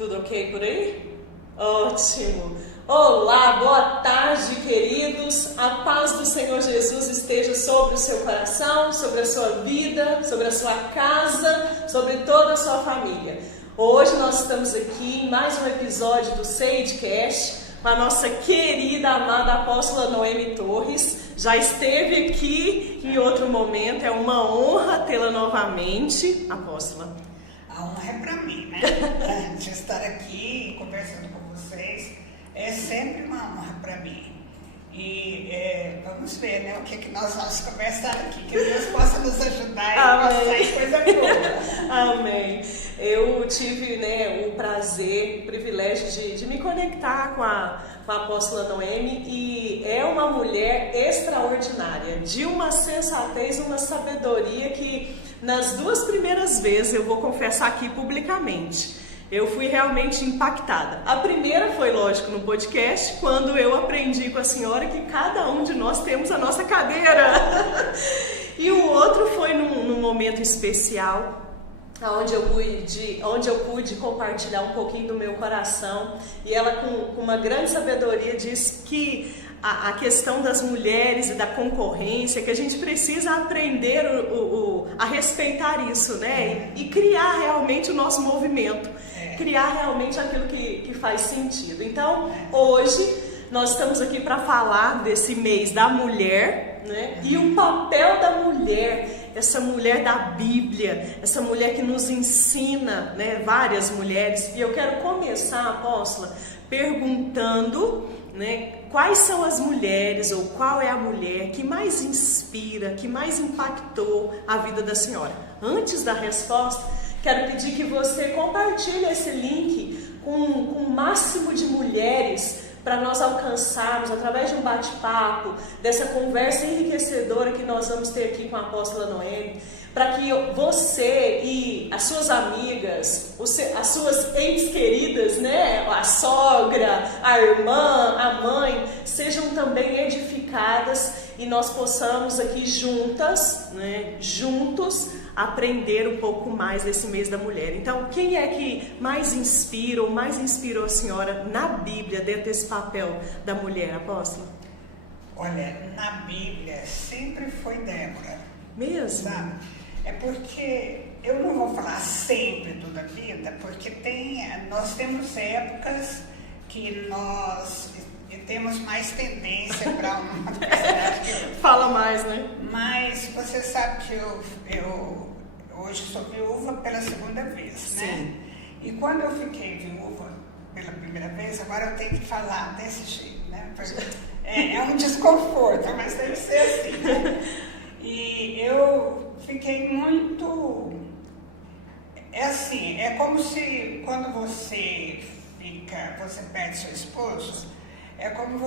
Tudo ok por aí? Ótimo! Olá, boa tarde, queridos. A paz do Senhor Jesus esteja sobre o seu coração, sobre a sua vida, sobre a sua casa, sobre toda a sua família. Hoje nós estamos aqui em mais um episódio do Seidcast com a nossa querida, amada apóstola Noemi Torres. Já esteve aqui em outro momento, é uma honra tê-la novamente, apóstola. A honra é para mim, né? De estar aqui conversando com vocês é sempre uma honra para mim. E vamos ver, né, o que nós vamos conversar aqui. Que Deus possa nos ajudar e passar em coisa boa. Amém. Eu tive, o prazer, o privilégio de me conectar com a apóstola Noemi, e é uma mulher extraordinária, de uma sensatez, uma sabedoria que nas duas primeiras vezes, eu vou confessar aqui publicamente, eu fui realmente impactada. A primeira foi, lógico, no podcast, quando eu aprendi com a senhora que cada um de nós temos a nossa cadeira. E o outro foi num momento especial, onde eu pude compartilhar um pouquinho do meu coração, e ela com uma grande sabedoria disse que a questão das mulheres e da concorrência, que a gente precisa aprender a respeitar isso, né? E criar realmente o nosso movimento, criar realmente aquilo que faz sentido. Então, hoje nós estamos aqui para falar desse mês da mulher, né? E o papel da mulher, essa mulher da Bíblia, essa mulher que nos ensina, né, várias mulheres. E eu quero começar, apóstola, perguntando, né, quais são as mulheres, ou qual é a mulher que mais inspira, que mais impactou a vida da senhora. Antes da resposta, quero pedir que você compartilhe esse link com o máximo de mulheres, para nós alcançarmos, através de um bate-papo, dessa conversa enriquecedora que nós vamos ter aqui com a apóstola Noemi, para que você e as suas amigas, as suas entes queridas, né, a sogra, a irmã, a mãe, sejam também edificadas e nós possamos aqui juntas, né, juntos, aprender um pouco mais desse mês da mulher. Então, quem é que mais inspira ou mais inspirou a senhora na Bíblia, dentro desse papel da mulher, apóstola? Olha, na Bíblia sempre foi Débora. Mesmo? Sabe? É porque eu não vou falar sempre toda a vida, porque nós temos épocas que nós temos mais tendência para uma personalidade que outra. Fala mais, né? Mas você sabe que eu hoje sou viúva pela segunda vez, Sim. né? E quando eu fiquei viúva pela primeira vez, agora eu tenho que falar desse jeito, né? É um desconforto, mas deve ser assim, né? E eu fiquei muito... É como se quando você perde seu esposo, é como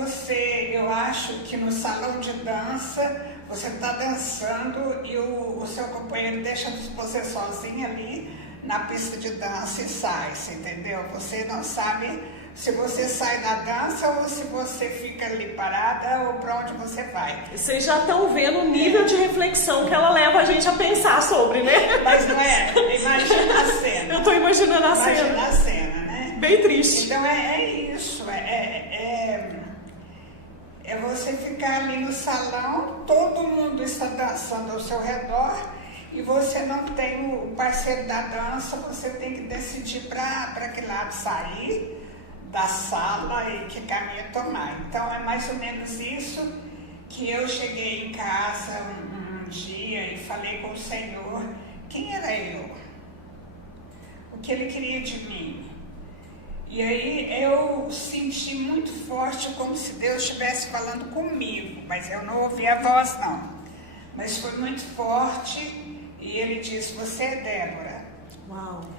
eu acho que no salão de dança, você está dançando e o seu companheiro deixa você sozinha ali na pista de dança e sai, você entendeu? Você não sabe se você sai da dança ou se você fica ali parada ou para onde você vai. Vocês já estão vendo o nível de reflexão que ela leva a gente a pensar sobre, né? Mas não é? Imagina a cena. Eu estou imaginando a cena. Imagina a cena, né? Bem triste. Então é isso, é você ficar ali no salão, todo mundo está dançando ao seu redor e você não tem o parceiro da dança, você tem que decidir para que lado sair da sala e que caminho tomar. Então é mais ou menos isso que eu cheguei em casa um dia e falei com o Senhor quem era eu, o que Ele queria de mim. E aí eu senti muito forte, como se Deus estivesse falando comigo, mas eu não ouvi a voz não. Mas foi muito forte e Ele disse, você é Débora. Uau!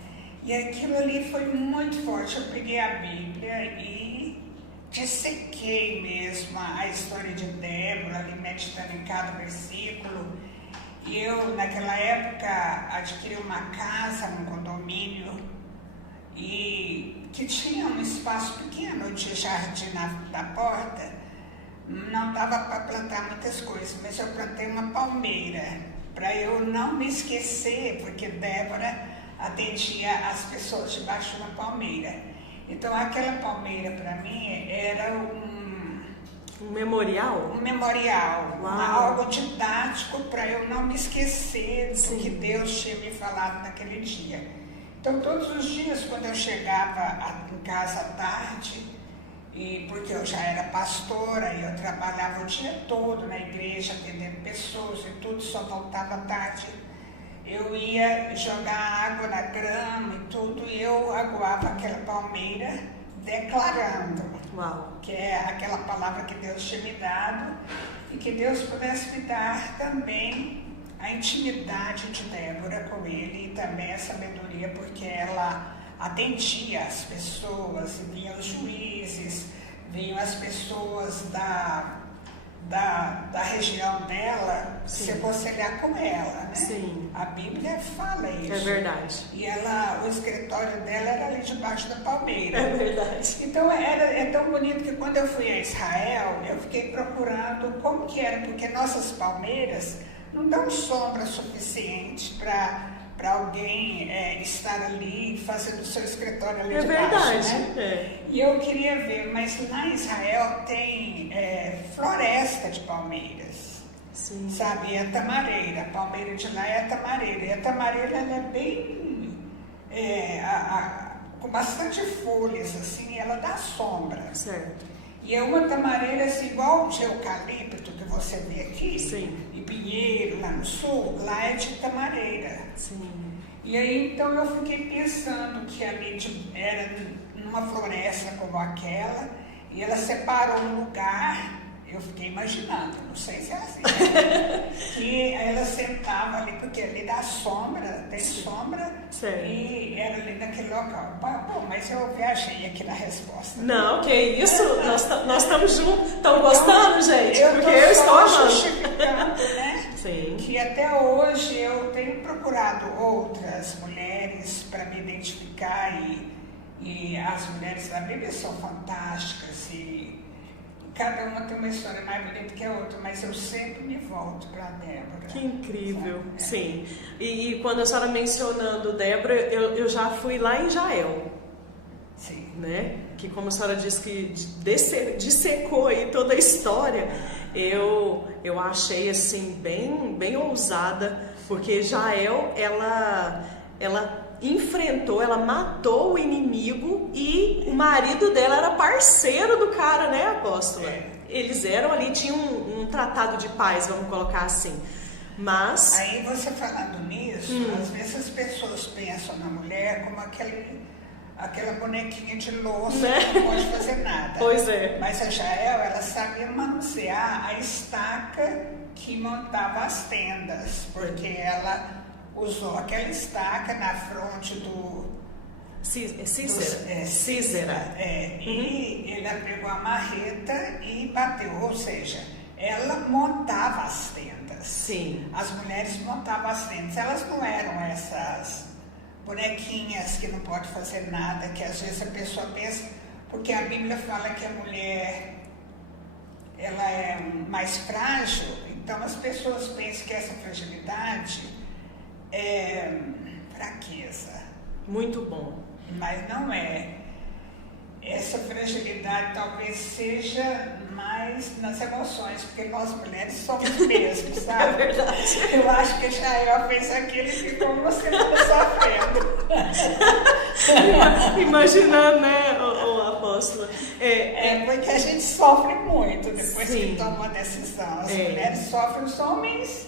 E aquilo ali foi muito forte. Eu peguei a Bíblia e dissequei mesmo a história de Débora, ali meditando em cada versículo. E eu, naquela época, adquiri uma casa num condomínio e que tinha um espaço pequeno de jardim na porta. Não dava para plantar muitas coisas, mas eu plantei uma palmeira para eu não me esquecer, porque Débora atendia as pessoas debaixo da palmeira. Então aquela palmeira para mim era um memorial? Um memorial, algo didático para eu não me esquecer do que Deus tinha me falado naquele dia. Então todos os dias quando eu chegava em casa à tarde, porque eu já era pastora e eu trabalhava o dia todo na igreja atendendo pessoas e tudo, só voltava à tarde, eu ia jogar água na grama e tudo, e eu aguava aquela palmeira declarando, que é aquela palavra que Deus tinha me dado, e que Deus pudesse me dar também a intimidade de Débora com ele, e também a sabedoria, porque ela atendia as pessoas, vinham os juízes, vinham as pessoas da região dela se aconselhar com ela, né? Sim. A Bíblia fala isso. É verdade. E o escritório dela era ali debaixo da palmeira. É verdade. Então é tão bonito que quando eu fui a Israel, eu fiquei procurando como que era, porque nossas palmeiras não dão sombra suficiente para alguém estar ali fazendo o seu escritório ali debaixo, verdade, né? E eu queria ver, mas lá em Israel tem floresta de palmeiras. Sim. Sabe, é a tamareira, a palmeira de lá é a tamareira. E a tamareira ela é bem com bastante folhas, assim, ela dá sombra. Certo. E é uma tamareira assim, igual de eucalipto que você vê aqui. Sim. E pinheiro lá no sul, lá é de tamareira. Sim. E aí então eu fiquei pensando que ali era numa floresta como aquela, e ela separou um lugar, eu fiquei imaginando, não sei se é assim, né? Que ela sentava ali, porque ali dá sombra, tem sombra, e era ali naquele local. Bom, mas eu viajei aqui na resposta. Não, que isso, nós estamos juntos, estão gostando, gente? Porque eu estou amando. Justificando, né? Sim. Que até hoje eu tenho procurado outras mulheres para me identificar, e as mulheres da Bíblia são fantásticas, e cada uma tem uma história mais bonita que a outra, mas eu sempre me volto para a Débora. Que incrível, sim. E quando a senhora mencionando Débora, eu já fui lá em Jael. Sim. Né? Que como a senhora disse que dissecou aí toda a história, eu achei assim bem ousada, porque Jael, ela enfrentou, ela matou o inimigo, e o marido dela era parceiro do cara, né, apóstola? Eles eram ali, tinham um tratado de paz, vamos colocar assim. Mas... Aí você falando nisso, às vezes as pessoas pensam na mulher como aquela bonequinha de louça, né? Que não pode fazer nada. Pois é. Mas a Jael, ela sabia manusear a estaca que montava as tendas, porque ela usou aquela estaca na fronte do Císera. E ela pegou a marreta e bateu, ou seja, ela montava as tendas. Sim. As mulheres montavam as tendas, elas não eram essas bonequinhas que não pode fazer nada, que às vezes a pessoa pensa, porque a Bíblia fala que a mulher ela é mais frágil, então as pessoas pensam que essa fragilidade é fraqueza. Muito bom. Mas não é. Essa fragilidade talvez seja mais nas emoções, porque nós mulheres somos mesmo, sabe? É verdade. Eu acho que Jael fez aquilo e ficou você sofrendo. Imaginando, né, o apóstolo. Porque a gente sofre muito depois Sim. que toma uma decisão. As mulheres sofrem, os homens,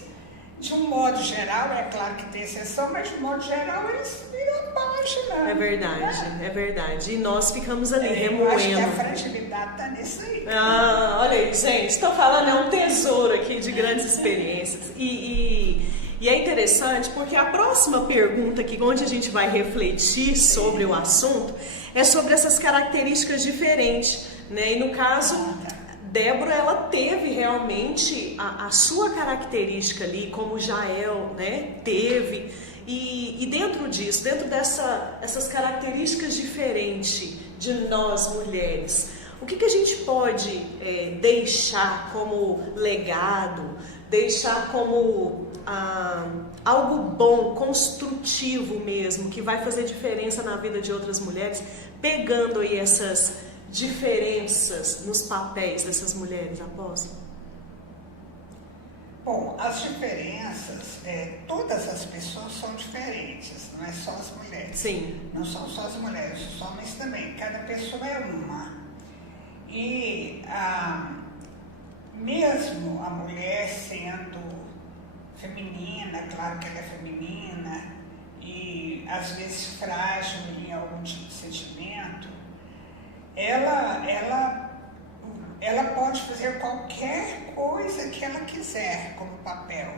de um modo geral, é claro que tem exceção, mas de um modo geral eles viram página. É verdade, né? É verdade. E nós ficamos ali remoendo. Eu acho que a fragilidade está nisso aí. Olha aí, gente, estou falando, é um tesouro aqui de grandes experiências. E é interessante porque a próxima pergunta aqui, onde a gente vai refletir sobre o assunto, é sobre essas características diferentes, né? E no caso, Débora, ela teve realmente a sua característica ali, como Jael, né, teve. E dentro disso, dentro dessas características diferentes de nós mulheres, o que a gente pode deixar como legado, deixar como algo bom, construtivo mesmo, que vai fazer diferença na vida de outras mulheres, pegando aí essas diferenças nos papéis dessas mulheres, apóstolo? Bom, as diferenças, todas as pessoas são diferentes, não é só as mulheres. Sim. Não são só as mulheres, os homens também. Cada pessoa é uma. E mesmo a mulher sendo feminina, claro que ela é feminina, e às vezes frágil em algum tipo de sentimento, ela pode fazer qualquer coisa que ela quiser como papel.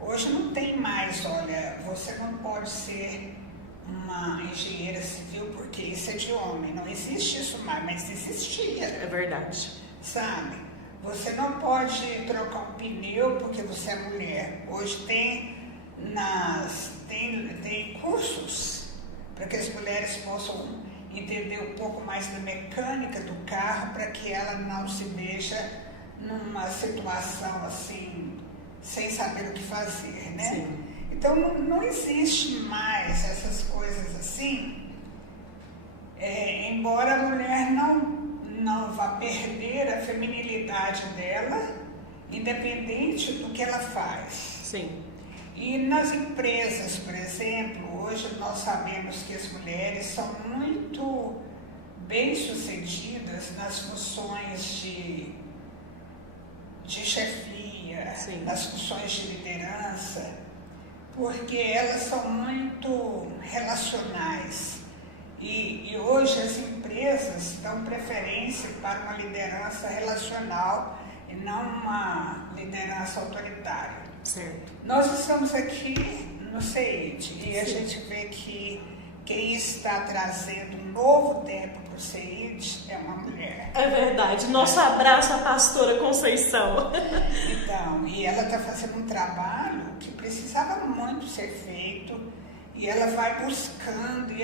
Hoje não tem mais, olha, você não pode ser uma engenheira civil porque isso é de homem. Não existe isso mais, mas existia. É verdade. Sabe? Você não pode trocar um pneu porque você é mulher. Hoje tem cursos para que as mulheres possam entender um pouco mais da mecânica do carro para que ela não se veja numa situação assim, sem saber o que fazer, né? Sim. Então não existe mais essas coisas assim, embora a mulher não vá perder a feminilidade dela, independente do que ela faz. Sim. E nas empresas, por exemplo, hoje nós sabemos que as mulheres são muito bem-sucedidas nas funções de chefia, sim, nas funções de liderança, porque elas são muito relacionais. E hoje as empresas dão preferência para uma liderança relacional e não uma liderança autoritária. Certo. Nós estamos aqui no CEID e a gente vê que quem está trazendo um novo tempo para o CEID é uma mulher. É verdade. Nosso abraço à pastora Conceição. Então, e ela está fazendo um trabalho que precisava muito ser feito, e ela vai buscando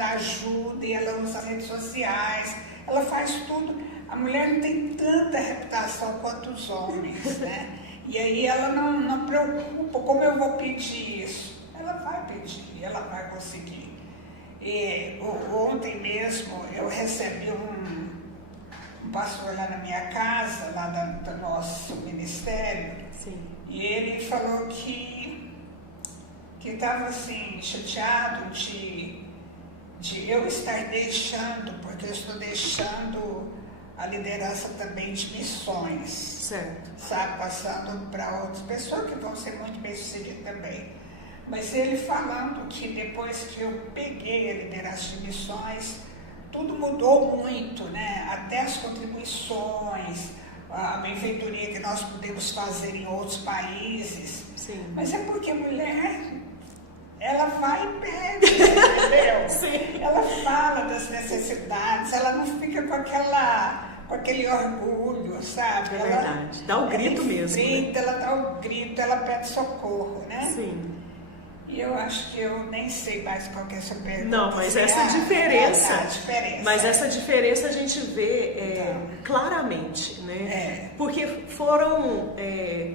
ajuda, e ela usa redes sociais, ela faz tudo. A mulher não tem tanta reputação quanto os homens, né? E aí ela não preocupa, como eu vou pedir isso? Ela vai pedir, ela vai conseguir. E ontem mesmo eu recebi um pastor lá na minha casa, lá do nosso ministério. Sim. E ele falou que estava assim, chateado de eu estar deixando, porque eu estou deixando a liderança também de missões. Certo. Sabe, passando para outras pessoas que vão ser muito bem-sucedidas também. Mas ele falando que depois que eu peguei a liderança de missões, tudo mudou muito, né? Até as contribuições, a benfeitoria que nós podemos fazer em outros países. Sim. Mas é porque a mulher, ela vai e pede, entendeu? Sim. Ela fala das necessidades, ela não fica com aquele orgulho, sabe? É verdade. Dá o grito mesmo. Né? Ela dá o grito, ela pede socorro, né? Sim. E eu acho que eu nem sei mais qual que é essa pergunta. Não, mas essa diferença. A diferença. Mas essa diferença a gente vê claramente, né? Porque foram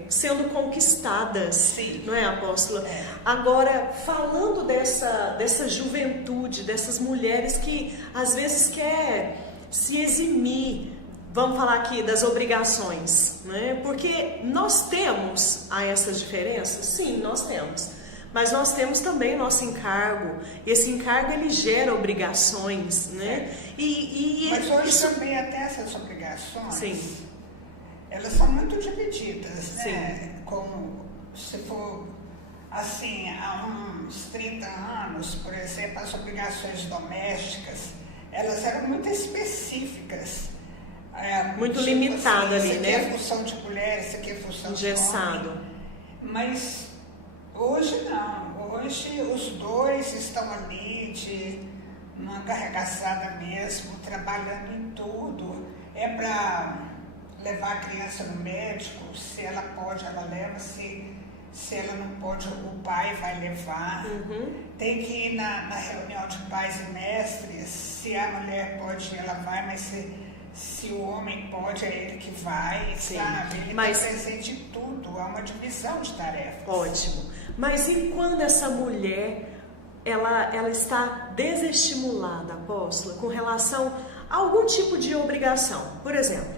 sendo conquistadas, sim, não é, apóstola? Agora, falando dessa juventude, dessas mulheres que às vezes quer se eximir, vamos falar aqui das obrigações, né? Porque nós temos essas diferenças? Sim, nós temos. Mas nós temos também o nosso encargo. Esse encargo, ele gera obrigações, né? Mas hoje também até essas obrigações, sim, elas são muito divididas, né? Sim. Como se for assim, há uns 30 anos, por exemplo, as obrigações domésticas, elas eram muito específicas. Muito tipo limitada assim, ali, né? Isso aqui é função de mulher, isso aqui é função engessado. de homem. Mas hoje não. Hoje os dois estão ali numa carregaçada mesmo, trabalhando em tudo. É para levar a criança no médico, se ela pode, ela leva, se ela não pode, o pai vai levar. Uhum. Tem que ir na reunião de pais e mestres, se a mulher pode, ela vai, mas se o homem pode, é ele que vai, Sim, sabe? Ele mas... está presente em tudo, há uma divisão de tarefas. Ótimo. Mas e quando essa mulher, ela está desestimulada, apóstola, com relação a algum tipo de obrigação? Por exemplo,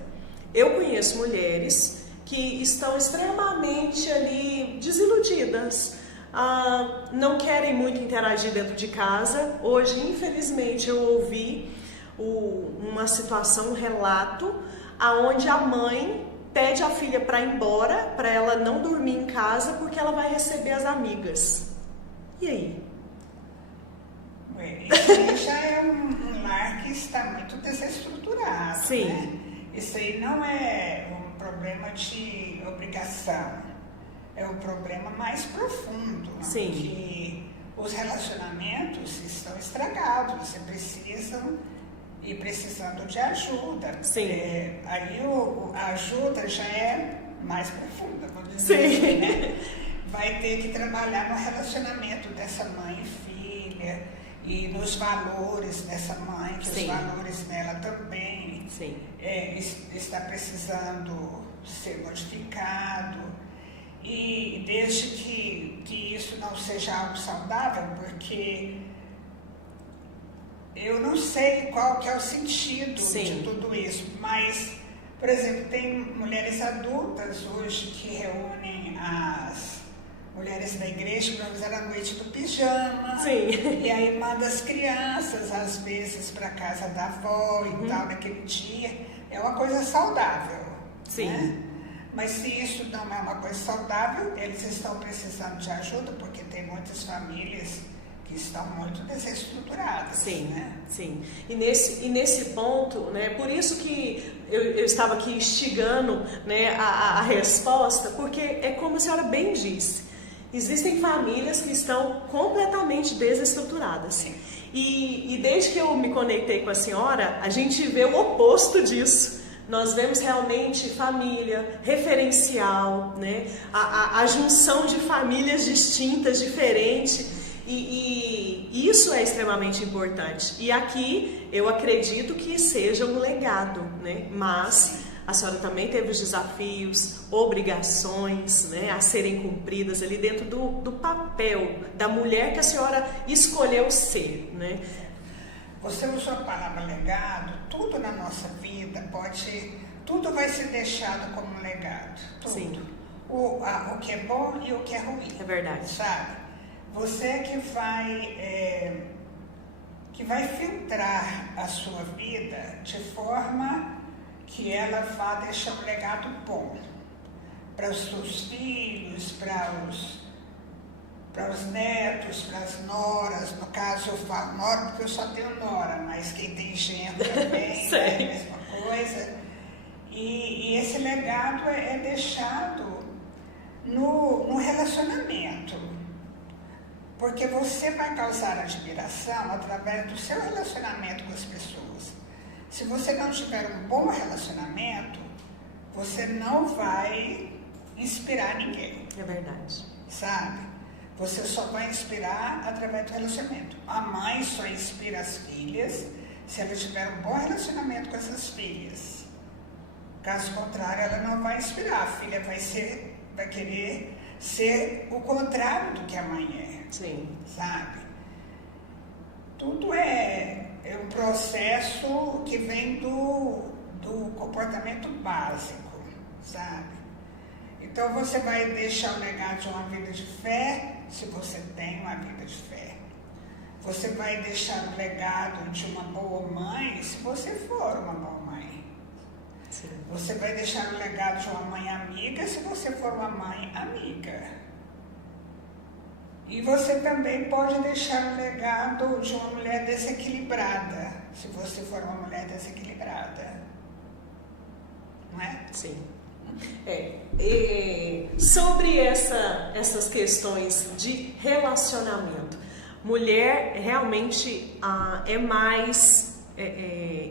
eu conheço mulheres que estão extremamente ali desiludidas, não querem muito interagir dentro de casa. Hoje, infelizmente, eu ouvi uma situação, um relato, aonde a mãe pede a filha para ir embora, para ela não dormir em casa, porque ela vai receber as amigas. E aí? Isso aí já é um lar que está muito desestruturado. Sim. Né? Isso aí não é um problema de obrigação, é um problema mais profundo. Sim. Que os relacionamentos estão estragados, você precisam e precisando de ajuda. Sim. Aí a ajuda já é mais profunda, vamos dizer assim, né? Vai ter que trabalhar no relacionamento dessa mãe e filha e nos valores dessa mãe, que Sim. os valores dela também Sim. Está precisando ser modificado. E desde que isso não seja algo saudável, porque eu não sei qual que é o sentido Sim. de tudo isso, mas, por exemplo, tem mulheres adultas hoje que reúnem as mulheres da igreja para fazer a noite do pijama. Sim. E aí manda as crianças, às vezes, para casa da avó e tal, naquele dia. É uma coisa saudável. Sim. Né? Mas se isso não é uma coisa saudável, eles estão precisando de ajuda, porque tem muitas famílias que estão muito desestruturadas. Sim, né? sim. E nesse ponto, né, por isso que eu estava aqui instigando, né, a resposta, porque é como a senhora bem disse, existem famílias que estão completamente desestruturadas. Sim. E desde que eu me conectei com a senhora, a gente vê o oposto disso. Nós vemos realmente família, referencial, né? A junção de famílias distintas, diferentes, e isso é extremamente importante. E aqui eu acredito que seja um legado, né? Mas a senhora também teve os desafios, obrigações, né, a serem cumpridas ali dentro do papel da mulher que a senhora escolheu ser, né? Você usou a palavra legado, tudo na nossa vida tudo vai ser deixado como legado. Tudo. Sim. O que é bom e o que é ruim. É verdade. Sabe? Você que vai filtrar a sua vida de forma que ela vá deixar um legado bom para os seus filhos, para os netos, para as noras. No caso eu falo nora porque eu só tenho nora, mas quem tem genro também é a mesma coisa. E esse legado é deixado no relacionamento, porque você vai causar admiração através do seu relacionamento com as pessoas. Se você não tiver um bom relacionamento, você não vai inspirar ninguém. É verdade. Sabe? Você só vai inspirar através do relacionamento. A mãe só inspira as filhas se ela tiver um bom relacionamento com essas filhas. Caso contrário, ela não vai inspirar. A filha vai querer ser o contrário do que a mãe é. Sim. Sabe? Tudo é um processo que vem do comportamento básico, sabe? Então você vai deixar o legado de uma vida de fé, se você tem uma vida de fé. Você vai deixar o legado de uma boa mãe, se você for uma boa mãe. Sim. Você vai deixar o legado de uma mãe amiga, se você for uma mãe amiga. E você também pode deixar o legado de uma mulher desequilibrada, se você for uma mulher desequilibrada. Não é? Sim. Sobre essas questões de relacionamento, mulher realmente é mais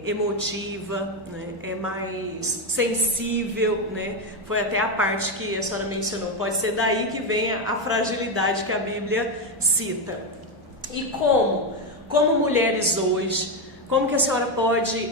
emotiva, né? É mais sensível, né? Foi até a parte que a senhora mencionou, pode ser daí que vem a fragilidade que a Bíblia cita. E como mulheres hoje, como que a senhora pode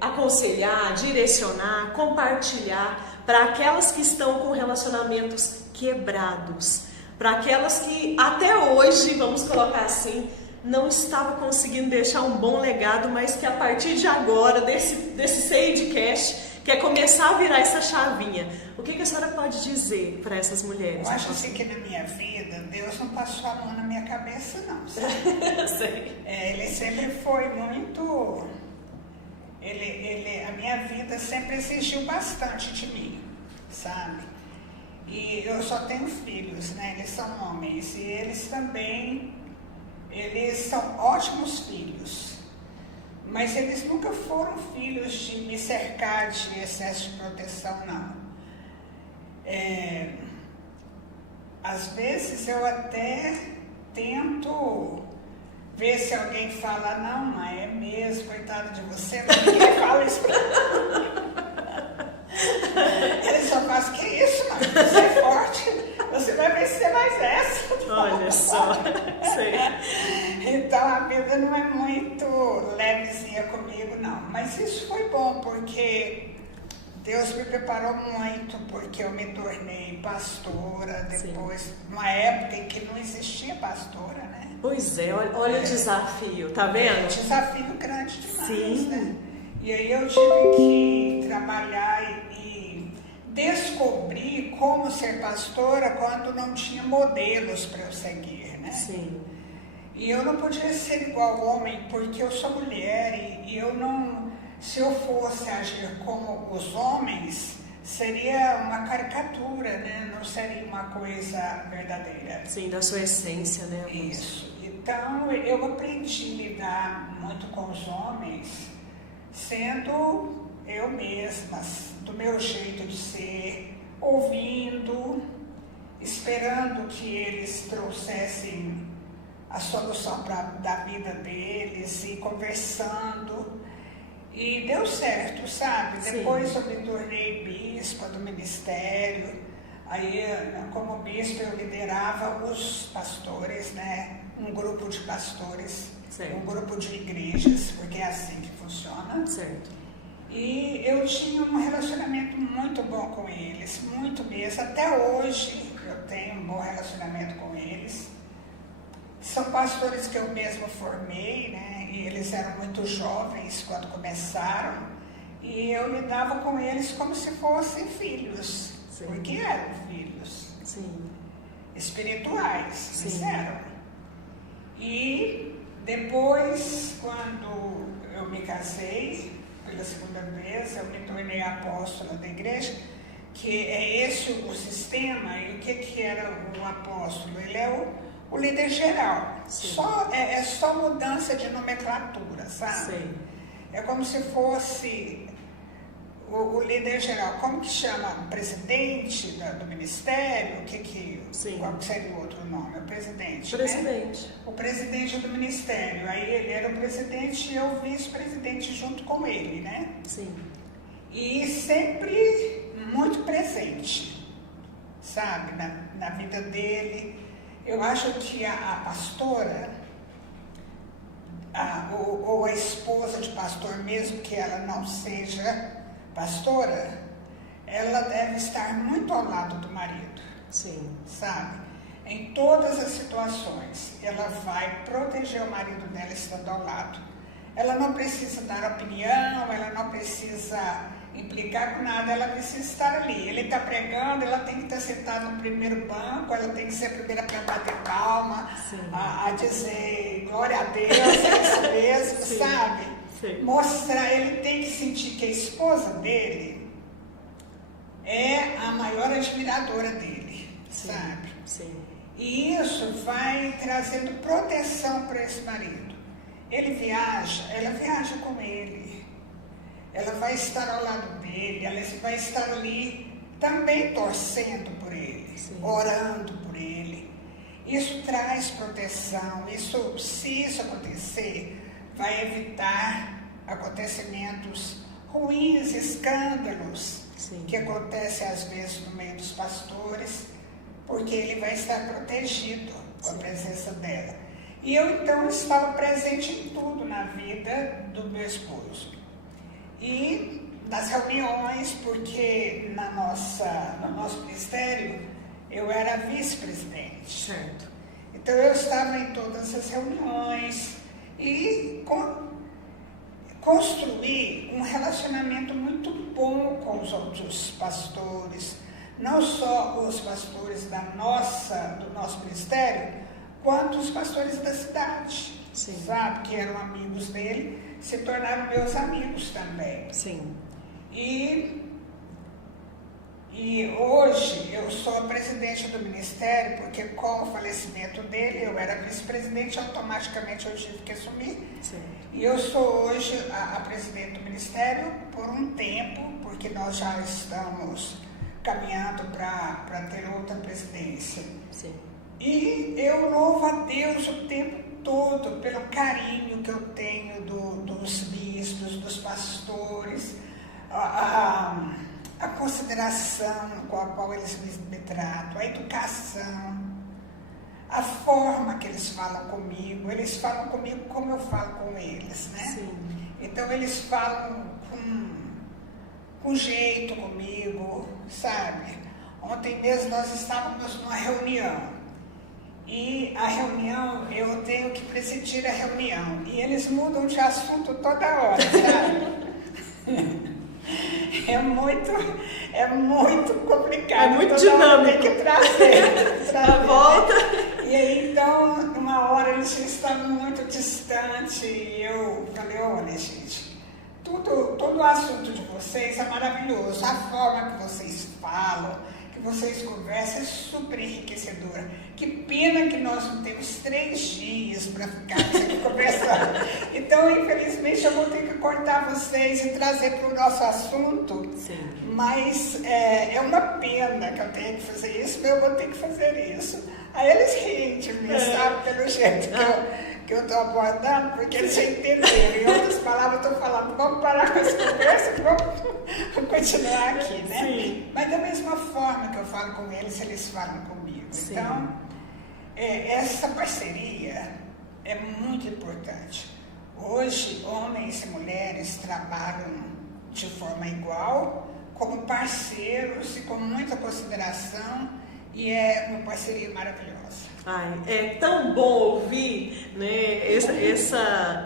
aconselhar, direcionar, compartilhar para aquelas que estão com relacionamentos quebrados, para aquelas que até hoje, vamos colocar assim, não estava conseguindo deixar um bom legado, mas que a partir de agora, desse Seidcast, quer começar a virar essa chavinha. O que a senhora pode dizer para essas mulheres? Eu acho assim que na minha vida, Deus não passou a mão na minha cabeça não, sabe? Sei. Ele sempre foi muito... a minha vida sempre exigiu bastante de mim, sabe? E eu só tenho filhos, né? Eles são homens e eles também, eles são ótimos filhos. Mas eles nunca foram filhos de me cercar de excesso de proteção, não. Às vezes eu até tento ver se alguém fala, não, mãe, é mesmo, coitado de você, ninguém fala isso pra mim. Eles só fazem, que isso, mãe, você é forte, você vai vencer mais essa. Olha só, sei. Então a vida não é muito levezinha comigo, não. Mas isso foi bom, porque Deus me preparou muito, porque eu me tornei pastora depois, numa época em que não existia pastora, né? Pois é, olha o desafio, tá vendo? Um desafio grande demais, sim, né? E aí eu tive que trabalhar e descobrir como ser pastora quando não tinha modelos para eu seguir, né? Sim. E eu não podia ser igual ao homem, porque eu sou mulher e eu não... Se eu fosse agir como os homens, seria uma caricatura, né? Não seria uma coisa verdadeira. Sim, da sua essência, né? Isso. Então, eu aprendi a lidar muito com os homens, sendo eu mesma, do meu jeito de ser, ouvindo, esperando que eles trouxessem a solução da vida deles e conversando. E deu certo, sabe? Sim. Depois eu me tornei bispa do ministério. Aí, como bispa, eu liderava os pastores, né? Um grupo de pastores, certo. Um grupo de igrejas, porque é assim que funciona. Certo. E eu tinha um relacionamento muito bom com eles, muito mesmo. Até hoje eu tenho um bom relacionamento com eles. São pastores que eu mesma formei, né? E eles eram muito jovens quando começaram. E eu lidava com eles como se fossem filhos. Sim. Porque eram filhos. Sim. Espirituais, eles eram. E depois, quando eu me casei, pela segunda vez, eu me tornei apóstola da igreja, que é esse o sistema. E o que era o apóstolo? Ele é o líder geral. É só mudança de nomenclatura, sabe? Sim. É como se fosse o líder geral. Como que chama? Presidente do ministério? Qual seria o outro nome? O presidente. Presidente. Né? O presidente do ministério. Aí ele era o presidente e eu vice-presidente junto com ele, né? Sim. E sempre muito presente, sabe? Na vida dele. Eu acho que a pastora, ou a esposa de pastor, mesmo que ela não seja pastora, ela deve estar muito ao lado do marido. Sim. Sabe? Em todas as situações, ela vai proteger o marido dela estando ao lado. Ela não precisa dar opinião, ela não precisa implicar com nada, ela precisa estar ali. Ele está pregando, ela tem que estar sentada no primeiro banco, ela tem que ser a primeira para bater palma, a dizer glória a Deus, é isso mesmo, sim, sabe? Sim. Mostrar, ele tem que sentir que a esposa dele é a maior admiradora dele, sim, sabe? Sim. E isso vai trazendo proteção para esse marido. Ele viaja, ela viaja com ele. Ela vai estar ao lado dele, ela vai estar ali também torcendo por ele, sim, orando por ele. Isso traz proteção, se isso acontecer, vai evitar acontecimentos ruins, escândalos, sim, que acontecem às vezes no meio dos pastores, porque ele vai estar protegido com a presença dela. E eu então estava presente em tudo na vida do meu esposo. E nas reuniões, porque no nosso ministério eu era vice-presidente. Certo. Então eu estava em todas as reuniões e construí um relacionamento muito bom com os outros pastores, não só os pastores do nosso ministério, quanto os pastores da cidade. Sim. Sabe, que eram amigos dele, se tornaram meus amigos também. Sim. E hoje eu sou a presidente do ministério, porque com o falecimento dele, eu era vice-presidente, automaticamente eu tive que assumir. Sim. E eu sou hoje a presidente do ministério por um tempo, porque nós já estamos caminhando para ter outra presidência. Sim. E eu louvo a Deus o tempo todo pelo carinho que eu tenho dos bispos, dos pastores, a consideração com a qual eles me tratam, a educação, a forma que eles falam comigo como eu falo com eles, né? Sim. Então eles falam com jeito comigo, sabe? Ontem mesmo nós estávamos numa reunião. E a reunião, eu tenho que presidir a reunião. E eles mudam de assunto toda hora, sabe? É muito complicado. É muito dinâmico. Tem que trazer. A volta. E aí, então, uma hora eles estavam muito distantes. E eu falei, olha, gente, todo o assunto de vocês é maravilhoso. A forma que vocês falam, que vocês conversam é super enriquecedora. Que pena que nós não temos 3 dias para ficarmos aqui conversando. Então, infelizmente, eu vou ter que cortar vocês e trazer para o nosso assunto. Sim. Mas é uma pena que eu tenha que fazer isso, mas eu vou ter que fazer isso. Aí eles riem de mim, sabe, pelo jeito que eu estou abordando, porque eles já entenderam. Em outras palavras, eu estou falando, vamos parar com essa conversa e vamos continuar aqui, né? Sim. Mas da mesma forma que eu falo com eles falam comigo. Sim. Então, essa parceria é muito importante. Hoje, homens e mulheres trabalham de forma igual, como parceiros e com muita consideração, e é uma parceria maravilhosa. Ai, é tão bom ouvir, né,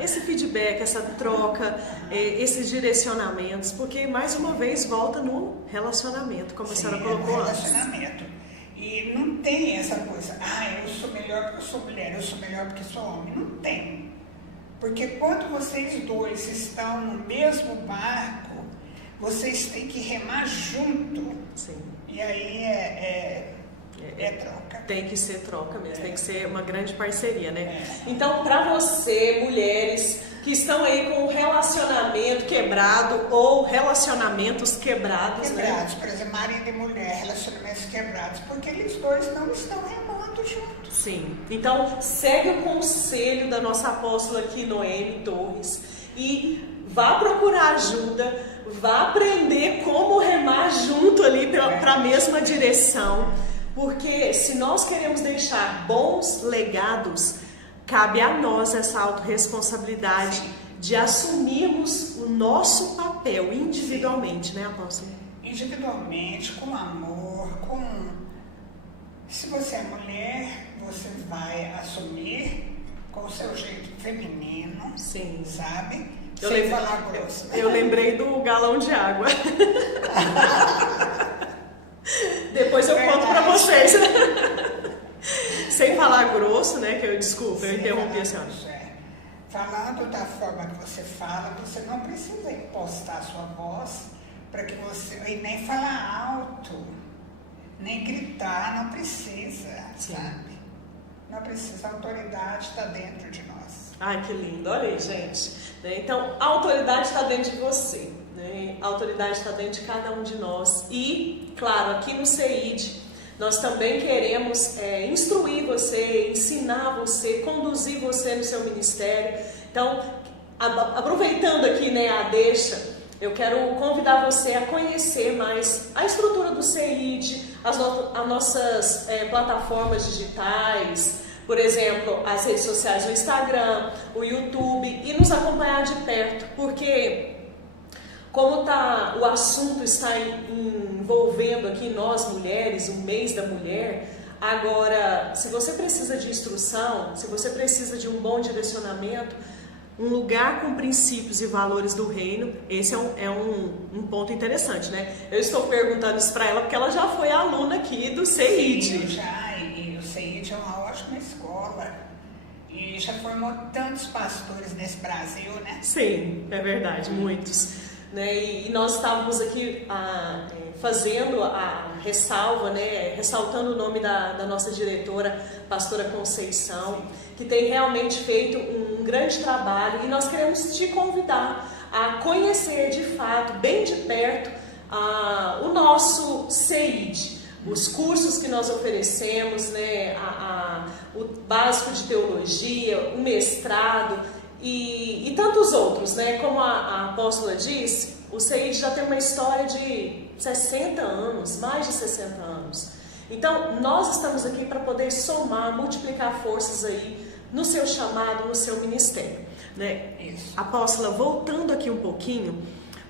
esse feedback, essa troca, esses direcionamentos, porque mais uma vez volta no relacionamento, como a senhora colocou antes. Relacionamento. E não tem essa coisa, eu sou melhor porque eu sou mulher, eu sou melhor porque sou homem. Não tem. Porque quando vocês dois estão no mesmo barco, vocês têm que remar junto. Sim. E aí é troca. Tem que ser troca mesmo, tem que ser uma grande parceria, né? Então, para você, mulheres que estão aí com um relacionamento quebrado ou relacionamentos quebrados, Quebrados, né? por exemplo, marido e mulher, relacionamentos quebrados, porque eles dois não estão remando juntos. Sim. Então, segue o conselho da nossa apóstola aqui, Noemi Torres, e vá procurar ajuda, vá aprender como remar junto ali para a mesma direção. Porque se nós queremos deixar bons legados, cabe a nós essa autorresponsabilidade de assumirmos o nosso papel individualmente, né, apóstolo? Individualmente, com amor, se você é mulher, você vai assumir com o seu jeito feminino, sim, sabe? Sem falar grosso. Eu lembrei do galão de água. Depois eu conto pra vocês. Sem falar grosso, né? Que eu interrompi a senhora. Falando da forma que você fala, você não precisa impostar a sua voz para que você. E nem falar alto, nem gritar, não precisa, sim, sabe? Não precisa, a autoridade está dentro de nós. Ai, que lindo, olha aí, gente. Então, a autoridade está dentro de você. A autoridade está dentro de cada um de nós. E, claro, aqui no CEID, nós também queremos instruir você, ensinar você, conduzir você no seu ministério. Então, aproveitando aqui, né, a deixa, eu quero convidar você a conhecer mais a estrutura do CEID, as nossas plataformas digitais, por exemplo, as redes sociais, o Instagram, o YouTube, e nos acompanhar de perto, porque como o assunto está envolvendo aqui nós mulheres, o mês da mulher, agora, se você precisa de instrução, se você precisa de um bom direcionamento, um lugar com princípios e valores do reino, esse é um ponto interessante, né? Eu estou perguntando isso para ela porque ela já foi aluna aqui do CEID. Sim, e o CEID é uma ótima escola e já formou tantos pastores nesse Brasil, né? Sim, é verdade, muitos. Né? E nós estávamos aqui fazendo a ressalva, né? Ressaltando o nome da nossa diretora, pastora Conceição, que tem realmente feito um grande trabalho, e nós queremos te convidar a conhecer de fato, bem de perto, o nosso CEID, os cursos que nós oferecemos, né? O básico de teologia, o mestrado e tantos outros, né? Como a apóstola disse, o CEID já tem uma história de 60 anos, mais de 60 anos. Então, nós estamos aqui para poder somar, multiplicar forças aí no seu chamado, no seu ministério, né? Isso. Apóstola, voltando aqui um pouquinho,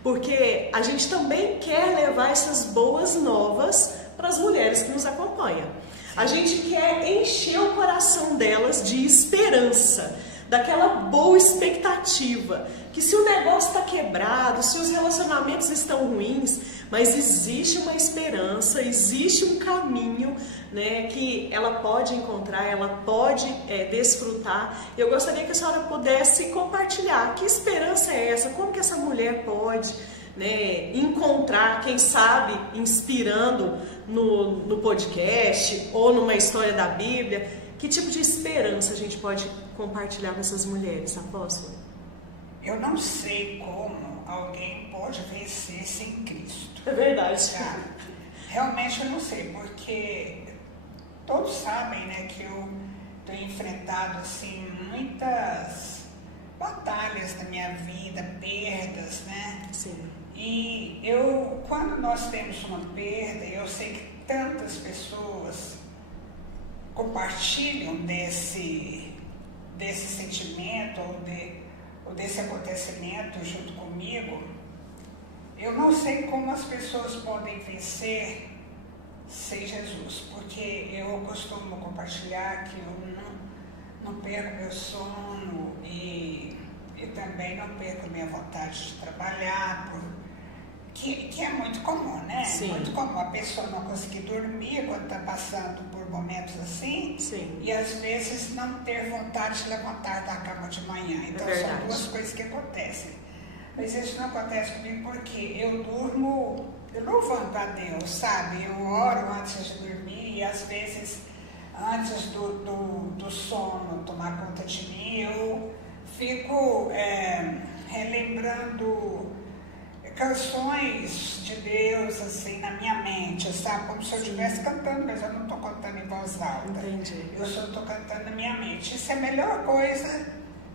porque a gente também quer levar essas boas novas para as mulheres que nos acompanham. A gente quer encher o coração delas de esperança, daquela boa expectativa, que se o negócio está quebrado, se os relacionamentos estão ruins, mas existe uma esperança, existe um caminho, né, que ela pode encontrar, ela pode desfrutar. Eu gostaria que a senhora pudesse compartilhar que esperança é essa, como que essa mulher pode, né, encontrar, quem sabe, inspirando no podcast ou numa história da Bíblia. Que tipo de esperança a gente pode compartilhar com essas mulheres, apóstola? Eu não sei como alguém pode vencer sem Cristo. É verdade. Tá? Realmente eu não sei, porque todos sabem, né, que eu tenho enfrentado assim, muitas batalhas na minha vida, perdas, né? Sim. E quando nós temos uma perda, eu sei que tantas pessoas compartilham desse sentimento ou desse acontecimento junto comigo. Eu não sei como as pessoas podem vencer sem Jesus, porque eu costumo compartilhar que eu não perco meu sono e também não perco minha vontade de trabalhar, que é muito comum, né? Sim. Muito comum a pessoa não conseguir dormir quando está passando por momentos assim. Sim. E às vezes não ter vontade de levantar da cama de manhã. Então são duas coisas que acontecem. Mas isso não acontece comigo porque eu durmo louvando a Deus, sabe? Eu oro antes de dormir e às vezes antes do sono tomar conta de mim, eu fico relembrando canções de Deus assim na minha mente, sabe? Como se eu estivesse cantando, mas eu não estou cantando em voz alta. Entendi. Eu só estou cantando na minha mente. Isso é a melhor coisa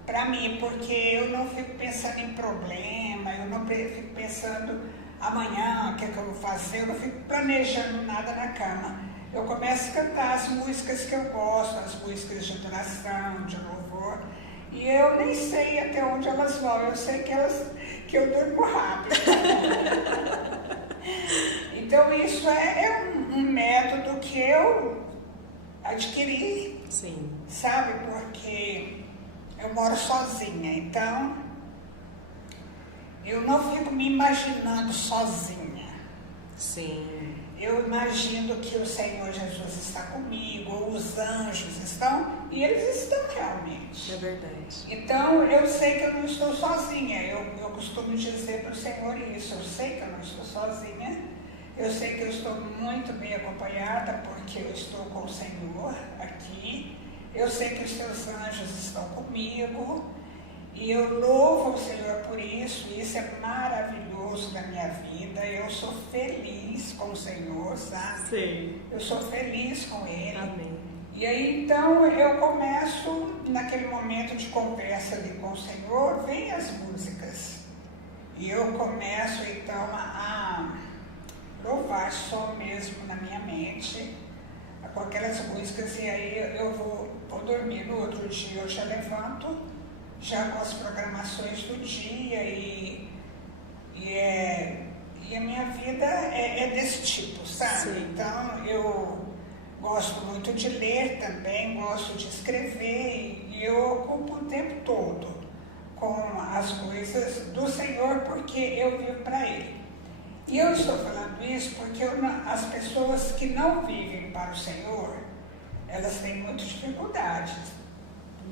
para mim, porque eu não fico pensando em problema, eu não fico pensando amanhã o que é que eu vou fazer, eu não fico planejando nada na cama. Eu começo a cantar as músicas que eu gosto, as músicas de adoração, de louvor, e eu nem sei até onde elas vão, eu sei que eu durmo rápido. Então isso é um método que eu adquiri. Sim. Sabe, porque eu moro sozinha, então eu não fico me imaginando sozinha. Sim. Eu imagino que o Senhor Jesus está comigo, ou os anjos estão, e eles estão realmente. É verdade. Então eu sei que eu não estou sozinha, eu costumo dizer para o Senhor isso, eu sei que eu não estou sozinha, eu sei que eu estou muito bem acompanhada, porque eu estou com o Senhor aqui, eu sei que os seus anjos estão comigo, e eu louvo o Senhor por isso é maravilhoso na minha vida, eu sou feliz com o Senhor, sabe? Sim. Eu sou feliz com Ele. Amém. E aí então eu começo, naquele momento de conversa ali com o Senhor, vem as músicas. E eu começo então a louvar só mesmo na minha mente, com aquelas músicas, e aí eu vou dormir, no outro dia eu já levanto, já com as programações do dia e a minha vida é desse tipo, sabe? Sim. Então eu gosto muito de ler também, gosto de escrever e eu ocupo o tempo todo com as coisas do Senhor porque eu vivo para Ele. E eu estou falando isso porque as pessoas que não vivem para o Senhor, elas têm muitas dificuldades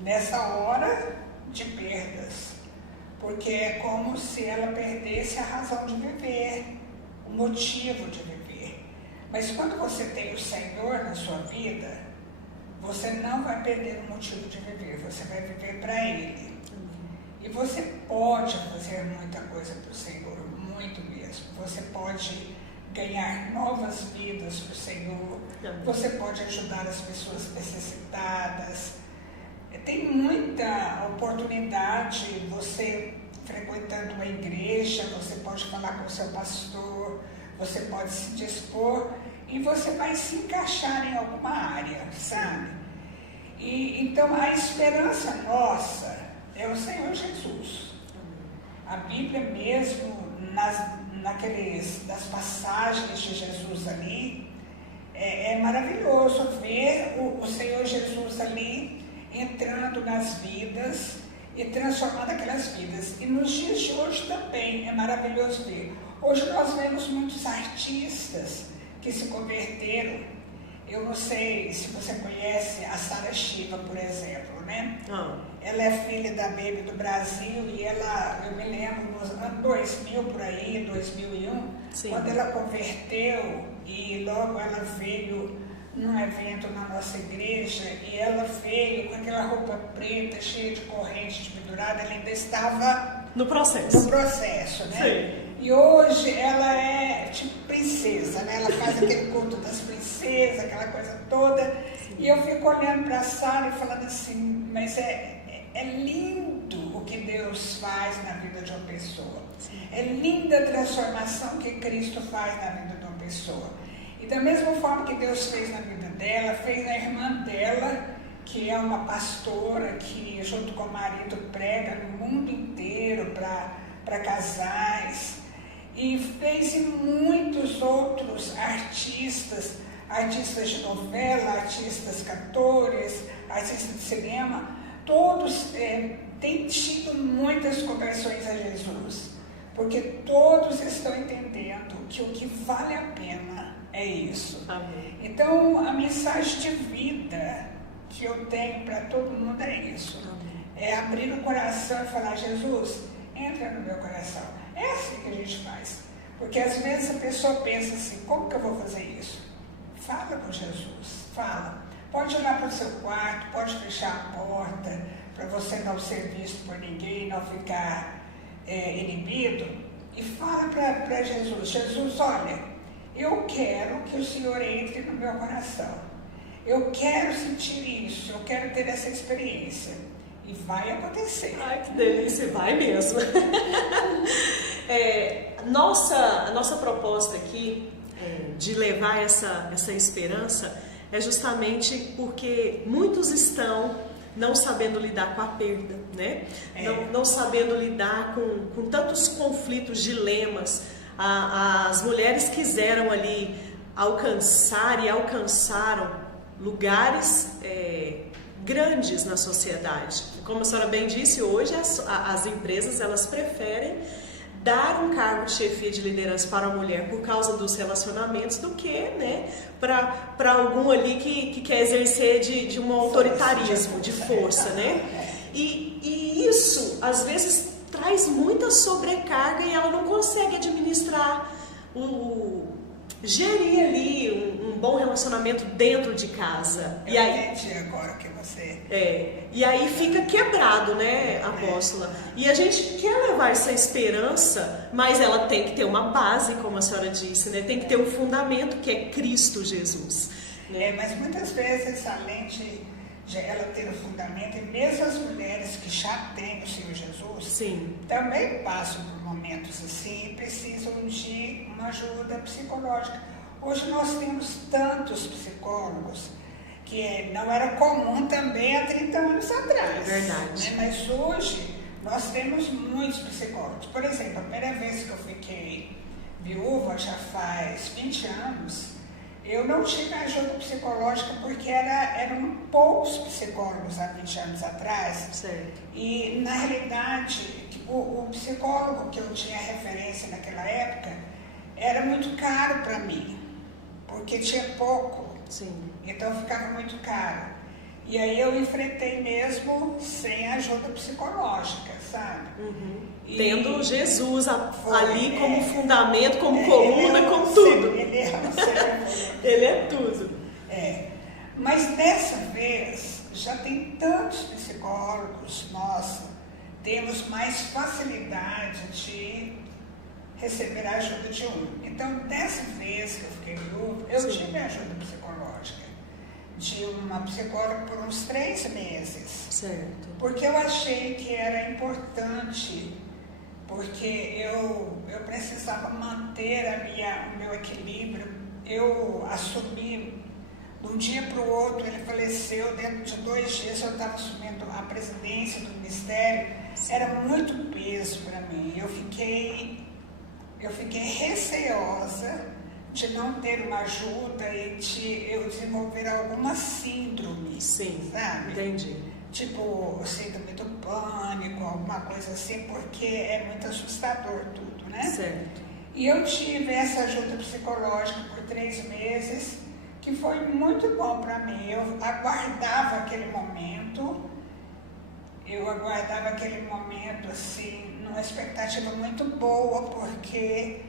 nessa hora de perdas, porque é como se ela perdesse a razão de viver, o motivo de viver. Mas quando você tem o Senhor na sua vida, você não vai perder o motivo de viver, você vai viver para Ele. E você pode fazer muita coisa para o Senhor, muito mesmo. Você pode ganhar novas vidas para o Senhor, você pode ajudar as pessoas necessitadas. Tem muita oportunidade, você frequentando uma igreja, você pode falar com o seu pastor, você pode se dispor e você vai se encaixar em alguma área, sabe? E então a esperança nossa é o Senhor Jesus. A Bíblia mesmo, das passagens de Jesus ali, é maravilhoso ver o Senhor Jesus ali entrando nas vidas e transformando aquelas vidas. E nos dias de hoje também é maravilhoso ver. Hoje nós vemos muitos artistas que se converteram. Eu não sei se você conhece a Sara Shiva, por exemplo, né? Ela é filha da Baby do Brasil e eu me lembro nos anos 2000 por aí, 2001, sim, quando ela converteu e logo ela veio num evento na nossa igreja e ela veio com aquela roupa preta, cheia de corrente de pendurada, ela ainda estava no processo. No processo, né? Sim. E hoje ela é tipo princesa, né? Ela faz aquele culto das princesas, aquela coisa toda. Sim. E eu fico olhando para a Sara e falando assim, mas é lindo o que Deus faz na vida de uma pessoa. Sim. É linda a transformação que Cristo faz na vida de uma pessoa. E da mesma forma que Deus fez na vida dela, fez na irmã dela, que é uma pastora que junto com o marido prega no mundo inteiro para casais. E fez em muitos outros artistas de novela, artistas cantores, artistas de cinema, todos têm tido muitas conversões a Jesus, porque todos estão entendendo que o que vale a pena é isso. Amém. Então, a mensagem de vida que eu tenho para todo mundo é isso. Amém. É abrir o coração e falar, Jesus, entra no meu coração. É assim que a gente faz. Porque às vezes a pessoa pensa assim, como que eu vou fazer isso? Fala com Jesus, fala. Pode olhar para o seu quarto, pode fechar a porta, para você não ser visto por ninguém, não ficar inibido. E fala para Jesus, Jesus, olha, eu quero que o Senhor entre no meu coração. Eu quero sentir isso, eu quero ter essa experiência. E vai acontecer. Ai, que delícia, vai mesmo. A nossa proposta aqui de levar essa esperança é justamente porque muitos estão não sabendo lidar com a perda, né? Não sabendo lidar com tantos conflitos, dilemas. As mulheres quiseram ali alcançar e alcançaram lugares grandes na sociedade. Como a senhora bem disse, hoje as empresas elas preferem dar um cargo de chefia de liderança para a mulher por causa dos relacionamentos do que, né, para algum ali que quer exercer de um autoritarismo, de força, né? E isso, às vezes, traz muita sobrecarga e ela não consegue administrar, gerir ali um bom relacionamento dentro de casa. Eu entendi agora que você... E aí fica quebrado, né, apóstola? E a gente quer levar essa esperança, mas ela tem que ter uma base, como a senhora disse, né? Tem que ter um fundamento que é Cristo Jesus. Né? Mas muitas vezes, além de ela ter um fundamento, e mesmo as mulheres que já têm o Senhor Jesus, sim, também passam por momentos assim e precisam de uma ajuda psicológica. Hoje nós temos tantos psicólogos que não era comum também há 30 anos atrás. É verdade. Né? Mas hoje nós temos muitos psicólogos. Por exemplo, a primeira vez que eu fiquei viúva, já faz 20 anos, eu não tive ajuda psicológica porque eram poucos psicólogos há 20 anos atrás. Certo. E, na realidade, o psicólogo que eu tinha referência naquela época era muito caro para mim, porque tinha pouco. Sim. Então ficava muito caro. E aí eu enfrentei mesmo sem ajuda psicológica, sabe? Tendo Jesus ali como fundamento, como coluna, como tudo. Ele é um ser. Ele é tudo. Mas dessa vez já tem tantos psicólogos, nós temos mais facilidade de receber a ajuda de um. Então, dessa vez que eu fiquei viúva, eu tive ajuda psicológica de uma psicóloga por uns 3 meses. Certo. Porque eu achei que era importante, porque eu precisava manter o meu equilíbrio. Eu assumi, de um dia para o outro, ele faleceu, dentro de 2 dias eu estava assumindo a presidência do ministério. Era muito peso para mim. Eu fiquei receosa de não ter uma ajuda e de eu desenvolver alguma síndrome. Sim, sabe? entendi. Tipo, síndrome do pânico, alguma coisa assim, porque é muito assustador tudo, né? Certo. E eu tive essa ajuda psicológica por 3 meses, que foi muito bom para mim. Eu aguardava aquele momento, assim, numa expectativa muito boa, porque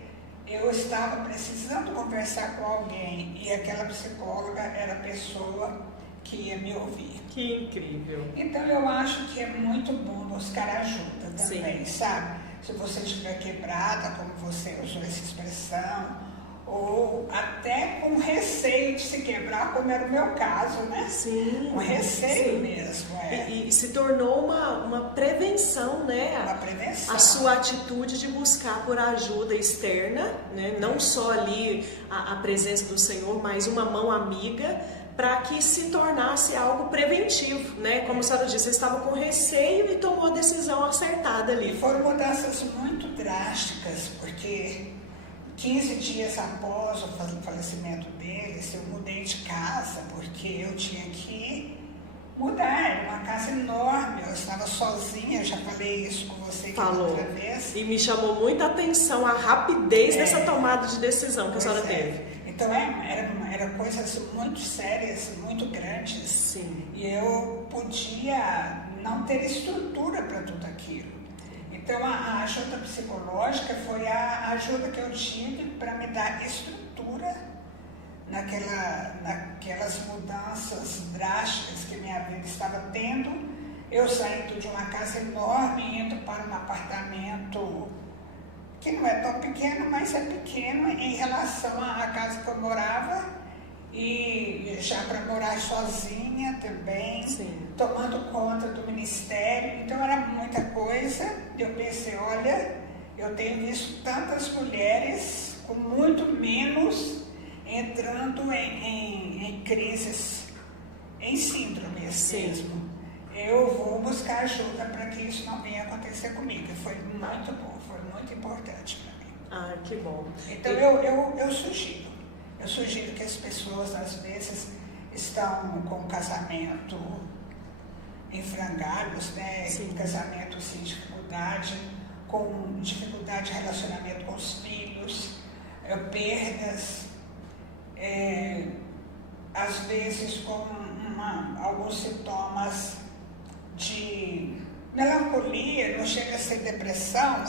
eu estava precisando conversar com alguém e aquela psicóloga era a pessoa que ia me ouvir. Que incrível. Então eu acho que é muito bom buscar ajuda também, sabe? Se você estiver quebrada, como você usou essa expressão, ou até com receio de se quebrar, como era o meu caso, né? Sim. Com receio mesmo. E se tornou uma prevenção, né? Uma prevenção. A sua atitude de buscar por ajuda externa, né? Não só ali a presença do Senhor, mas uma mão amiga, para que se tornasse algo preventivo, né? Como a senhora disse, você estava com receio e tomou a decisão acertada ali. E foram mudanças muito drásticas, porque 15 dias após o falecimento deles, eu mudei de casa, porque eu tinha que mudar. Era uma casa enorme, eu estava sozinha, já falei isso com você outra vez. E me chamou muita atenção a rapidez dessa tomada de decisão que a senhora teve. Então era coisas muito sérias, muito grandes. Sim. E eu podia não ter estrutura para tudo aquilo. Então a ajuda psicológica foi a ajuda que eu tive para me dar estrutura naquelas mudanças drásticas que minha vida estava tendo. Eu saindo de uma casa enorme, indo para um apartamento que não é tão pequeno, mas é pequeno em relação à casa que eu morava, e já para morar sozinha também, tomando conta do ministério. Então era muita coisa. Eu pensei, olha, eu tenho visto tantas mulheres com muito menos entrando em crises, em síndromes mesmo. Eu vou buscar ajuda para que isso não venha acontecer comigo. Foi muito bom, foi muito importante para mim. Ah, que bom. Então eu sugiro que as pessoas às vezes estão com casamento em frangalhos, né? Casamento sem dificuldade, com dificuldade de relacionamento com os filhos, perdas, às vezes com alguns sintomas de melancolia, não chega a ser depressão,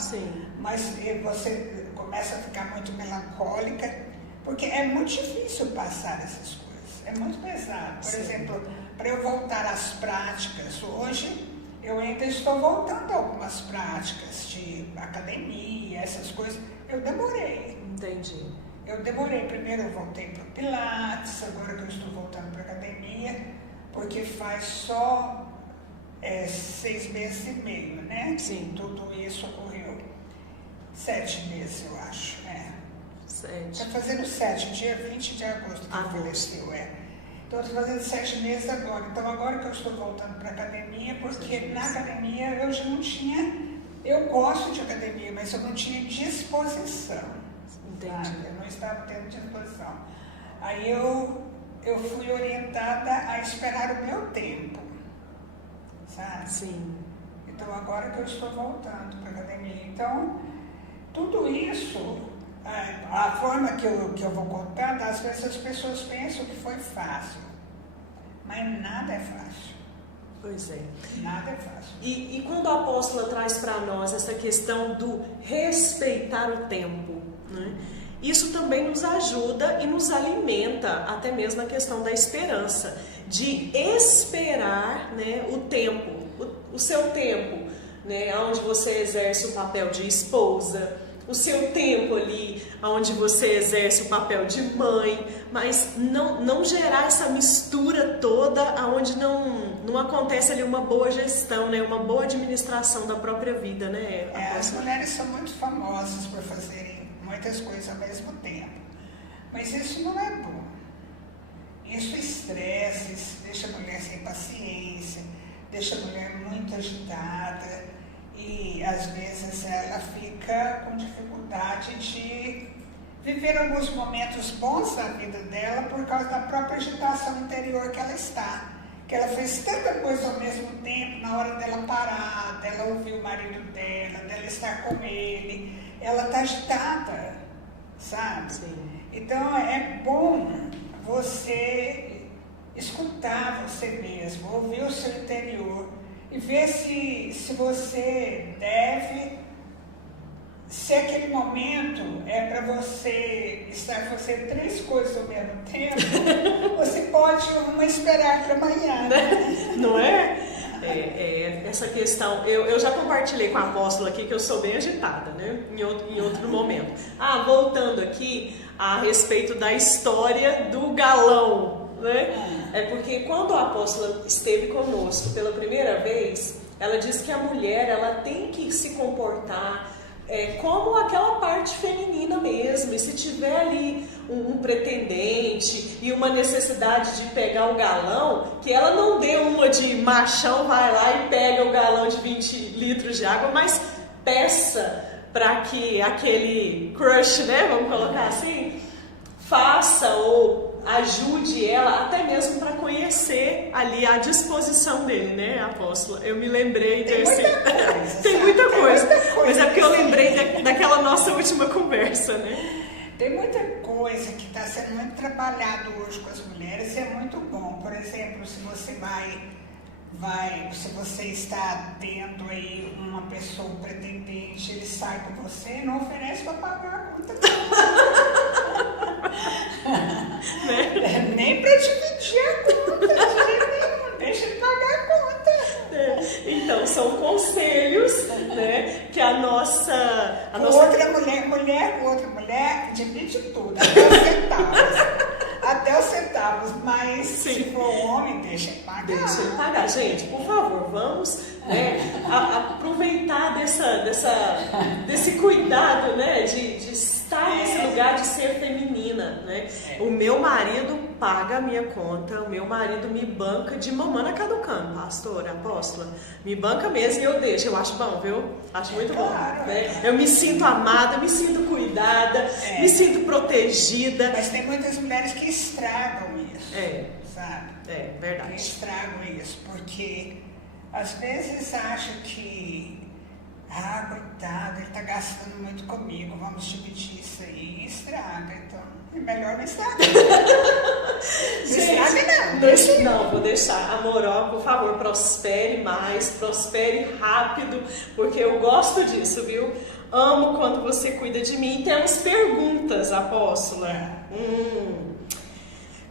mas você começa a ficar muito melancólica, porque é muito difícil passar essas coisas, é muito pesado. Por exemplo, para eu voltar às práticas, hoje eu ainda estou voltando a algumas práticas de academia, essas coisas, eu demorei. Entendi. Eu demorei, primeiro eu voltei para o Pilates, agora que eu estou voltando para a academia, porque faz só 6 meses e meio, né? Sim. Tudo isso ocorreu. 7 meses, eu acho, 7. Está fazendo 7, dia 20 de agosto que faleceu, Estou fazendo 7 meses agora. Então, agora que eu estou voltando para a academia, porque na academia eu já não tinha... Eu gosto de academia, mas eu não tinha disposição. Entendi. Eu não estava tendo disposição. Aí eu fui orientada a esperar o meu tempo, sabe? Sim. Então, agora que eu estou voltando para a academia. Então, tudo isso, a forma que eu vou contando, às vezes as pessoas pensam que foi fácil, mas nada é fácil. Pois é. Nada é fácil. E quando a apóstola traz para nós essa questão do respeitar o tempo, né? Isso também nos ajuda e nos alimenta, até mesmo na questão da esperança, de esperar, né, o tempo, o seu tempo, né, onde você exerce o papel de esposa, o seu tempo ali, onde você exerce o papel de mãe, mas não gerar essa mistura toda, onde não acontece ali uma boa gestão, né, uma boa administração da própria vida, né? As mulheres são muito famosas por fazerem muitas coisas ao mesmo tempo, mas isso não é bom. Isso estressa, isso deixa a mulher sem paciência, deixa a mulher muito agitada e às vezes ela fica com dificuldade de viver alguns momentos bons da vida dela por causa da própria agitação interior que ela está. Que ela fez tanta coisa ao mesmo tempo, na hora dela parar, dela ouvir o marido dela estar com ele, ela está agitada, sabe? Sim. Então é bom você escutar você mesmo, ouvir o seu interior e ver se você deve, se aquele momento é para você estar fazendo 3 coisas ao mesmo tempo, você pode uma esperar para amanhã, né? Não é? Essa questão, eu já compartilhei com a apóstola aqui que eu sou bem agitada, né? Em outro momento. Voltando aqui a respeito da história do galão, né? É porque quando a apóstola esteve conosco pela primeira vez, ela disse que a mulher, ela tem que se comportar como aquela parte feminina mesmo, e se tiver ali um pretendente e uma necessidade de pegar o galão, que ela não dê uma de machão, vai lá e pega o galão de 20 litros de água, mas peça para que aquele crush, né, vamos colocar assim, faça ou ajude ela até mesmo para conhecer ali a disposição dele, né, apóstola? Eu me lembrei desse... Tem muita coisa, mas é porque eu lembrei daquela nossa última conversa, né? Tem muita coisa que está sendo muito trabalhado hoje com as mulheres e é muito bom. Por exemplo, se você se você está tendo aí uma pessoa pretendente, ele sai com você, não oferece para pagar a conta. Nem para dividir a conta, não deixa de pagar a conta. Então, são conselhos, né, que a nossa... Outra mulher com outra mulher, divide tudo, até os centavos, mas sim, se for homem, deixa ele pagar. Deixa ele pagar. Gente, por favor, vamos, né, aproveitar desse cuidado, né, de estar nesse lugar de ser feminina, né? O meu marido paga a minha conta, o meu marido me banca de mamãe caducando, pastora, apóstola, me banca mesmo e eu deixo, eu acho bom, viu? Acho muito bom, né? Eu me sinto amada, me sinto cuidada, me sinto protegida. Mas tem muitas mulheres que estragam isso, sabe? É verdade. Que estragam isso, porque às vezes acham que coitado, ele está gastando muito comigo, vamos dividir isso aí, e estraga, então é melhor não estragar. Não, vou deixar. Amoró, por favor, prospere mais, prospere rápido, porque eu gosto disso, viu? Amo quando você cuida de mim. E temos perguntas, apóstola.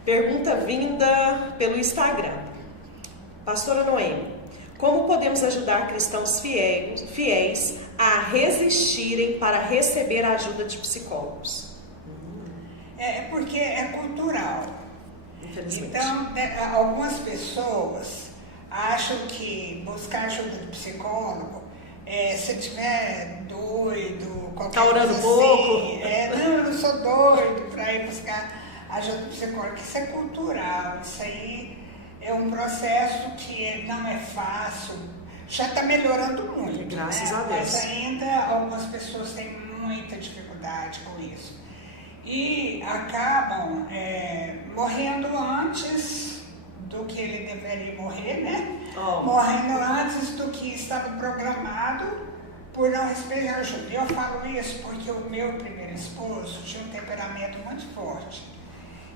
Pergunta vinda pelo Instagram. Pastora Noemi, como podemos ajudar cristãos fiéis a resistirem para receber a ajuda de psicólogos? É porque é cultural. Infelizmente. Então, algumas pessoas acham que buscar ajuda de psicólogo, se tiver doido, qualquer tá orando coisa pouco. assim, não, eu não sou doido para ir buscar ajuda psicológica, isso é cultural, isso aí é um processo que não é fácil, já está melhorando muito, graças a Deus. Mas ainda algumas pessoas têm muita dificuldade com isso. E acabam morrendo antes do que ele deveria morrer, né? Morrendo antes do que estava programado por não respeitar a ajuda. Eu falo isso porque o meu primeiro esposo tinha um temperamento muito forte.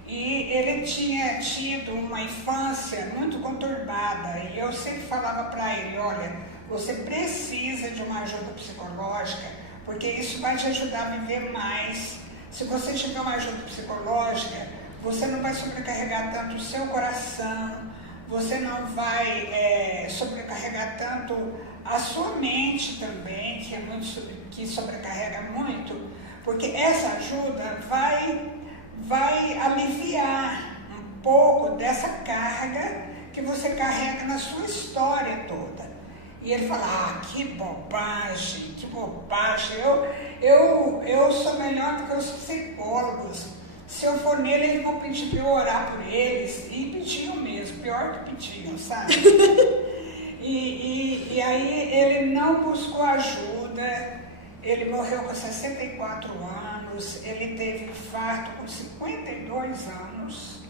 E ele tinha tido uma infância muito conturbada. E eu sempre falava para ele, olha, você precisa de uma ajuda psicológica, porque isso vai te ajudar a viver mais. Se você tiver uma ajuda psicológica, você não vai sobrecarregar tanto o seu coração, você não vai sobrecarregar tanto a sua mente também, que sobrecarrega muito, porque essa ajuda vai aliviar um pouco dessa carga que você carrega na sua história toda. E ele fala, que bobagem, que bobagem, eu sou melhor do que os psicólogos. Se eu for nele, eles vão pedir para eu orar por eles. E pediam mesmo, pior que pediam, sabe? E aí ele não buscou ajuda, ele morreu com 64 anos, ele teve infarto com 52 anos,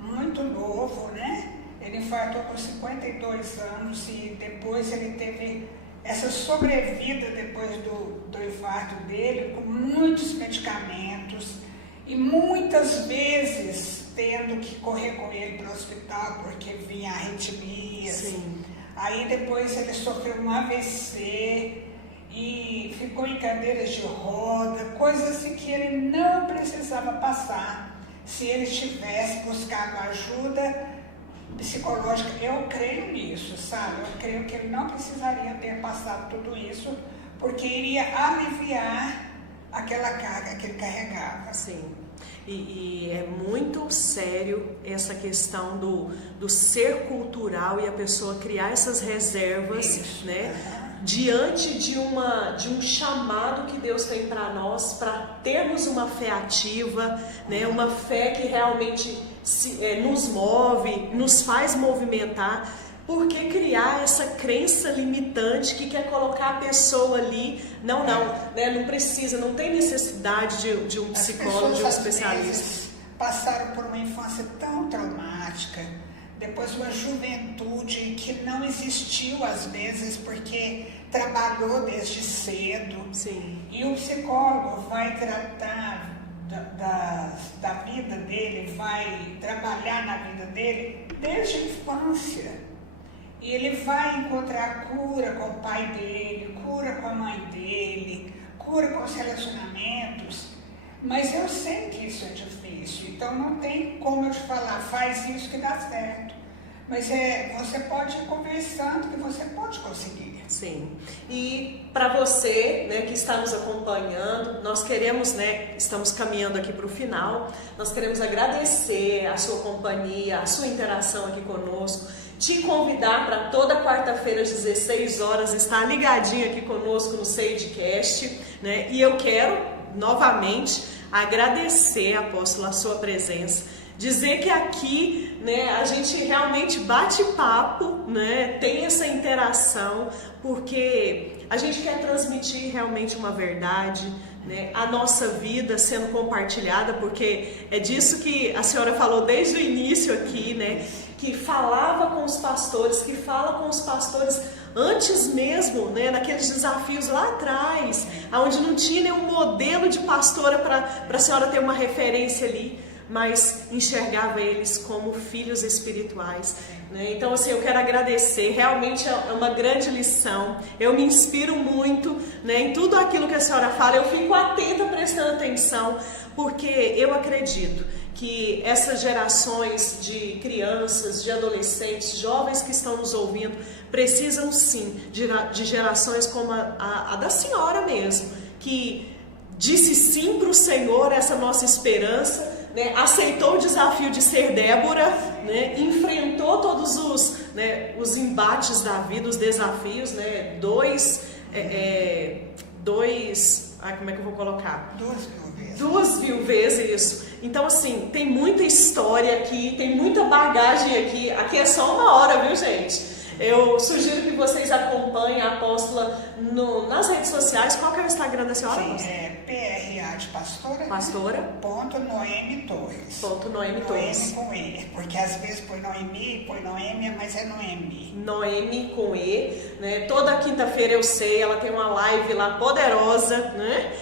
muito novo, né? Ele infartou com 52 anos e depois ele teve essa sobrevida depois do infarto dele, com muitos medicamentos e muitas vezes tendo que correr com ele para o hospital porque vinha arritmias. Sim. Aí depois ele sofreu um AVC e ficou em cadeiras de roda, coisas assim que ele não precisava passar se ele tivesse buscado ajuda psicológica. Eu creio nisso, sabe? Eu creio que ele não precisaria ter passado tudo isso, porque iria aliviar aquela carga que ele carregava. Sim. E é muito sério essa questão do ser cultural e a pessoa criar essas reservas, Isso, né? Diante de um chamado que Deus tem para nós, para termos uma fé ativa, né? Uma fé que realmente nos move, nos faz movimentar. Por que criar essa crença limitante que quer colocar a pessoa ali? Não, né? Não precisa, não tem necessidade de um psicólogo, de um especialista. Às vezes, passaram por uma infância tão traumática, depois uma juventude que não existiu às vezes porque trabalhou desde cedo. Sim. E o psicólogo vai tratar da vida dele, vai trabalhar na vida dele desde a infância. E ele vai encontrar cura com o pai dele, cura com a mãe dele, cura com os relacionamentos. Mas eu sei que isso é difícil, então não tem como eu te falar, faz isso que dá certo. Mas você pode ir conversando que você pode conseguir. Sim. E para você, né, que está nos acompanhando, nós queremos, né, estamos caminhando aqui para o final, nós queremos agradecer a sua companhia, a sua interação aqui conosco, te convidar para toda quarta-feira às 16 horas estar ligadinho aqui conosco no Seidcast, né? E eu quero novamente agradecer, apóstolo, a sua presença, dizer que aqui, né, a gente realmente bate papo, né, tem essa interação, porque a gente quer transmitir realmente uma verdade, né, a nossa vida sendo compartilhada, porque é disso que a senhora falou desde o início aqui, né, que falava com os pastores, que fala com os pastores antes mesmo, né, naqueles desafios lá atrás, onde não tinha nenhum modelo de pastora para a senhora ter uma referência ali, mas enxergava eles como filhos espirituais, né? Então, assim, eu quero agradecer, realmente é uma grande lição, eu me inspiro muito, né, em tudo aquilo que a senhora fala, eu fico atenta, prestando atenção, porque eu acredito que essas gerações de crianças, de adolescentes, jovens que estão nos ouvindo, precisam sim de gerações como a da senhora mesmo, que disse sim para o Senhor, essa nossa esperança, né, aceitou o desafio de ser Débora, né, enfrentou todos os embates da vida, os desafios, né, como é que eu vou colocar? 2.000 vezes. 2.000 vezes isso. Então, assim, tem muita história aqui, tem muita bagagem aqui. Aqui é só uma hora, viu, gente? Eu sugiro que vocês acompanhem a apóstola nas redes sociais. Qual que é o Instagram da senhora? Sim, é PRA de pastora. Pastora. Ponto Noemi Torres. Ponto Noemi Torres. Noemi com E, porque às vezes põe Noemi, põe Noêmia, mas é Noemi. Noemi com E, né? Toda quinta-feira eu sei, ela tem uma live lá poderosa, né?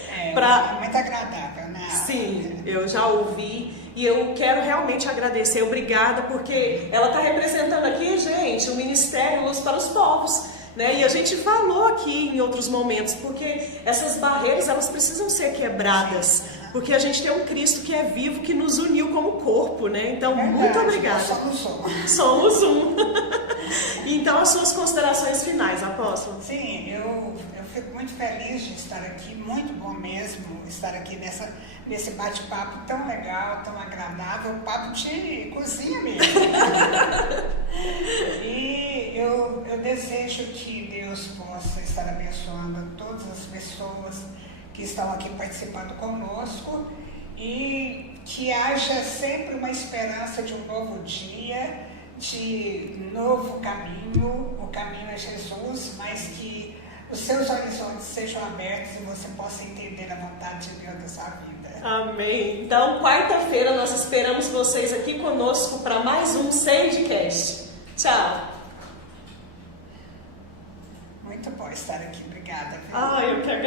Muito agradável, né? Sim, eu já ouvi. E eu quero realmente agradecer, obrigada, porque ela está representando aqui, gente, o Ministério Luz para os Povos, né? E a gente falou aqui em outros momentos, porque essas barreiras, elas precisam ser quebradas, porque a gente tem um Cristo que é vivo, que nos uniu como corpo, né? Então, muito obrigada. Somos um. Então, as suas considerações finais, apóstolo? Sim, eu fico muito feliz de estar aqui, muito bom mesmo estar aqui nesse bate-papo tão legal, tão agradável, papo de cozinha mesmo. E eu desejo que Deus possa estar abençoando todas as pessoas que estão aqui participando conosco e que haja sempre uma esperança de um novo dia, de novo caminho. O caminho é Jesus, mas que os seus horizontes sejam abertos e você possa entender a vontade de Deus da sua vida. Amém. Então, quarta-feira nós esperamos vocês aqui conosco para mais um Sandcast. Tchau. Muito bom estar aqui. Obrigada. Eu quero